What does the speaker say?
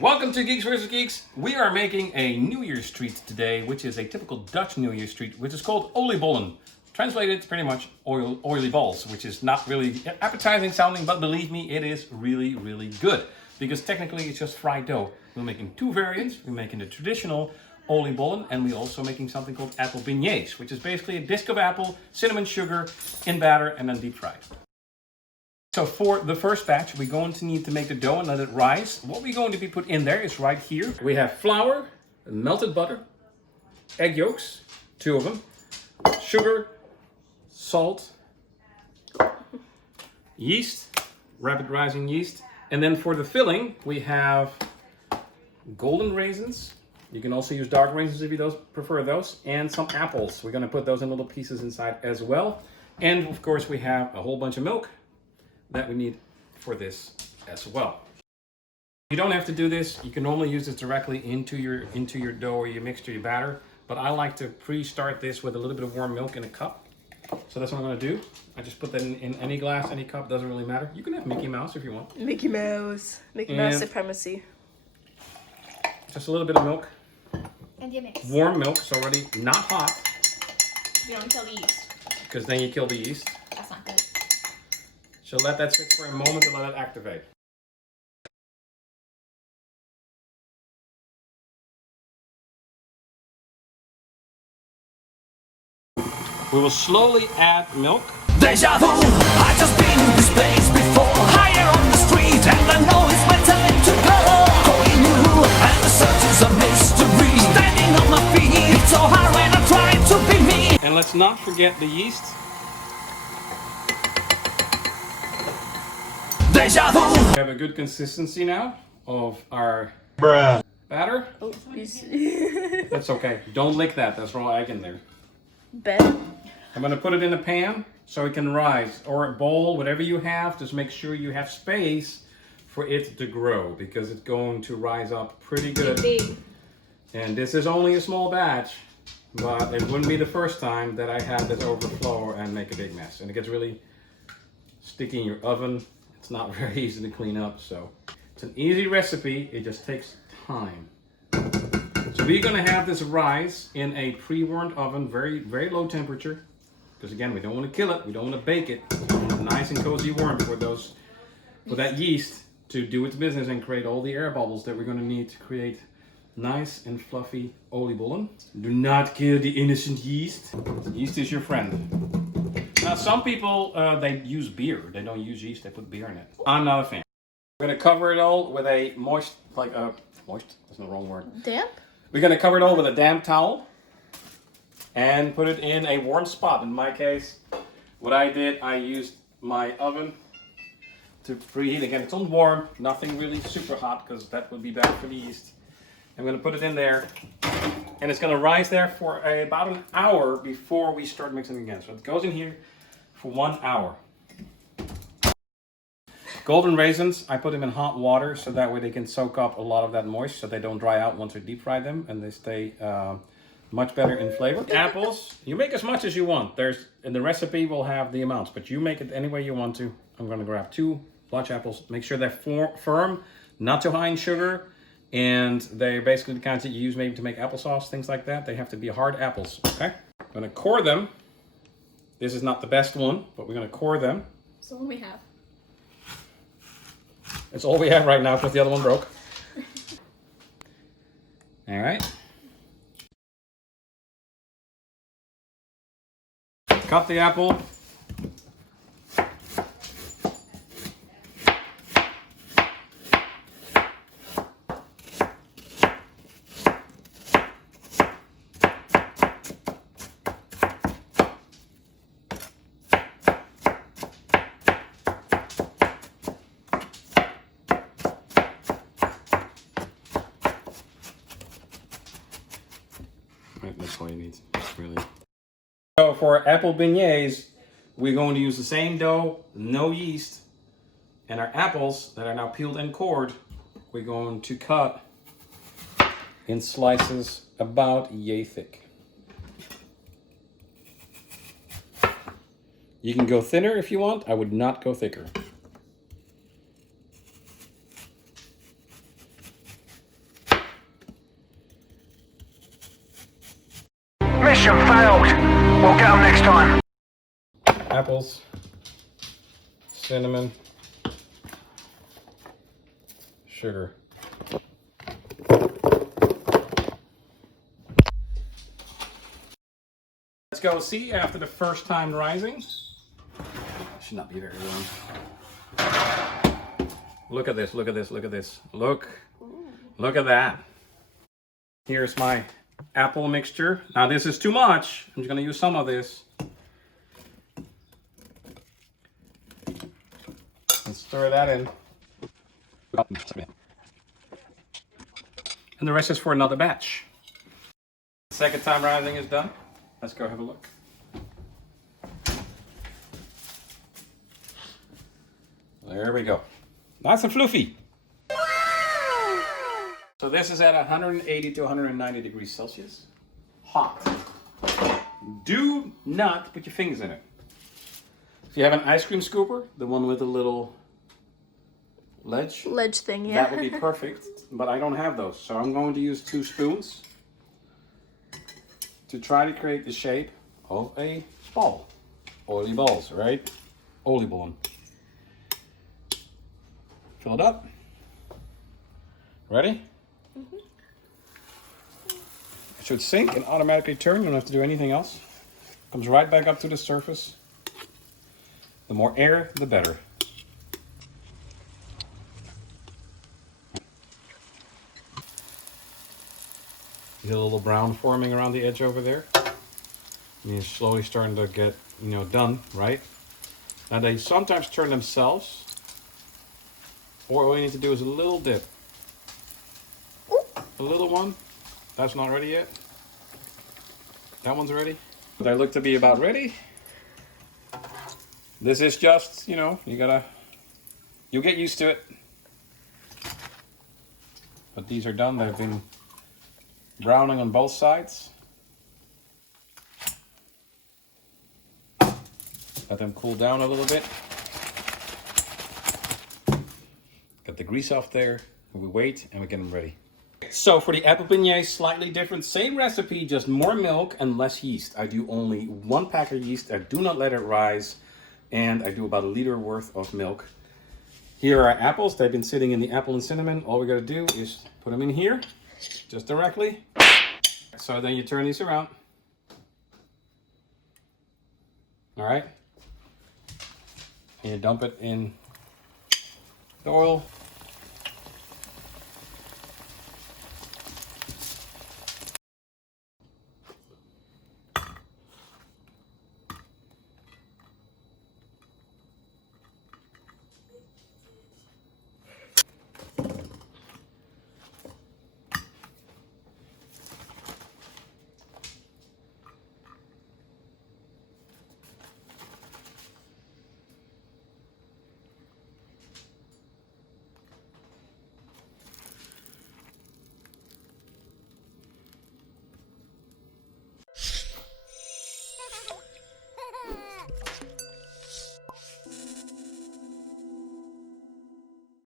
Welcome to Geeks vs. Geeks. We are making a New Year's treat today, which is a typical Dutch New Year's treat, which is called oliebollen. Translated, pretty much oily balls, which is not really appetizing sounding, but believe me, it is really, really good. Because technically it's just fried dough. We're making two variants. We're making the traditional oliebollen, and we're also making something called apple beignets, which is basically a disc of apple, cinnamon, sugar, in batter, and then deep fried. So for the first batch, we're going to need to make the dough and let it rise. What we're going to be put in there is right here. We have flour, melted butter, egg yolks, 2 of them, sugar, salt, yeast, rapid rising yeast. And then for the filling, we have golden raisins. You can also use dark raisins if you prefer those, and some apples. We're going to put those in little pieces inside as well. And of course, we have a whole bunch of milk that we need for this as well. You don't have to do this. You can normally use this directly into your dough or your mixture, your batter. But I like to pre-start this with a little bit of warm milk in a cup. So that's what I'm gonna do. I just put that in any glass, any cup, doesn't really matter. You can have Mickey Mouse if you want. Mickey Mouse supremacy. Just a little bit of milk. And you mix. Warm milk, so already not hot. You don't kill the yeast. Because then you kill the yeast. That's not good. So let that sit for a moment and let it activate. We will slowly add milk. Deja vu, I've just been in this place before. Higher on the street, and I know it's my time to go. Going new, and the search is a mystery. Standing on my feet, it's so hard when I try to be me. And let's not forget the yeast. Deja vu. We have a good consistency now of our batter. Oh, That's okay. Don't lick that. There's raw egg in there. Bet. I'm going to put it in a pan so it can rise, or a bowl, whatever you have. Just make sure you have space for it to grow, because it's going to rise up pretty good. Big. And this is only a small batch, but it wouldn't be the first time that I have this overflow and make a big mess. And it gets really sticky in your oven. It's not very easy to clean up, so it's an easy recipe. It just takes time. So we're going to have this rise in a pre-warmed oven, very, very low temperature. Because again, we don't want to kill it. We don't want to bake it. We want it nice and cozy warm for that yeast to do its business and create all the air bubbles that we're going to need to create nice and fluffy oliebollen. Do not kill the innocent yeast. Yeast is your friend. Now, some people, they use beer. They don't use yeast, they put beer in it. I'm not a fan. We're going to cover it all with a moist, that's not the wrong word. Damp? We're going to cover it all with a damp towel and put it in a warm spot. In my case, what I did, I used my oven to preheat. Again, it's on warm, nothing really super hot, because that would be bad for the yeast. I'm going to put it in there, and it's going to rise there for about an hour before we start mixing again. So it goes in here for 1 hour. Golden raisins, I put them in hot water so that way they can soak up a lot of that moisture, so they don't dry out once we deep fry them, and they stay much better in flavor. Apples, you make as much as you want. In the recipe will have the amounts, but you make it any way you want to. I'm going to grab 2 large apples. Make sure they're firm, not too high in sugar. And they're basically the kinds that you use maybe to make applesauce, things like that. They have to be hard apples, okay? I'm gonna core them. This is not the best one, but we're gonna core them. So what do we have? That's all we have right now because the other one broke. All right. Cut the apple. That's all you need, really. So for apple beignets, we're going to use the same dough, no yeast, and our apples that are now peeled and cored, we're going to cut in slices about yay thick. You can go thinner if you want. I would not go thicker. Mission failed. We'll get them next time. Apples, cinnamon, sugar. Let's go see after the first time rising. Should not be very long. Look at this, look at this, look at this. Look at that. Here's my apple mixture. Now this is too much. I'm just gonna use some of this. And stir that in. And the rest is for another batch. Second time rising is done. Let's go have a look. There we go. Nice and fluffy. So this is at 180 to 190 degrees Celsius. Hot. Do not put your fingers in it. If you have an ice cream scooper, the one with the little ledge thing, yeah. that would be perfect, but I don't have those. So I'm going to use 2 spoons to try to create the shape of a ball. Oily balls, right? Oliebollen. Fill it up. Ready? Mm-hmm. It should sink and automatically turn. You don't have to do anything else. Comes right back up to the surface. The more air, the better. You get a little brown forming around the edge over there. And you're slowly starting to get, done, right? Now they sometimes turn themselves. Or all you need to do is a little dip. A little one. That's not ready yet. That one's ready. They look to be about ready. This is just, you'll get used to it. But these are done. They've been browning on both sides. Let them cool down a little bit. Get the grease off there. We wait and we get them ready. So for the apple beignets, slightly different. Same recipe, just more milk and less yeast. I do only 1 pack of yeast. I do not let it rise. And I do about 1 liter worth of milk. Here are apples. They've been sitting in the apple and cinnamon. All we gotta do is put them in here, just directly. So then you turn these around. All right. And you dump it in the oil.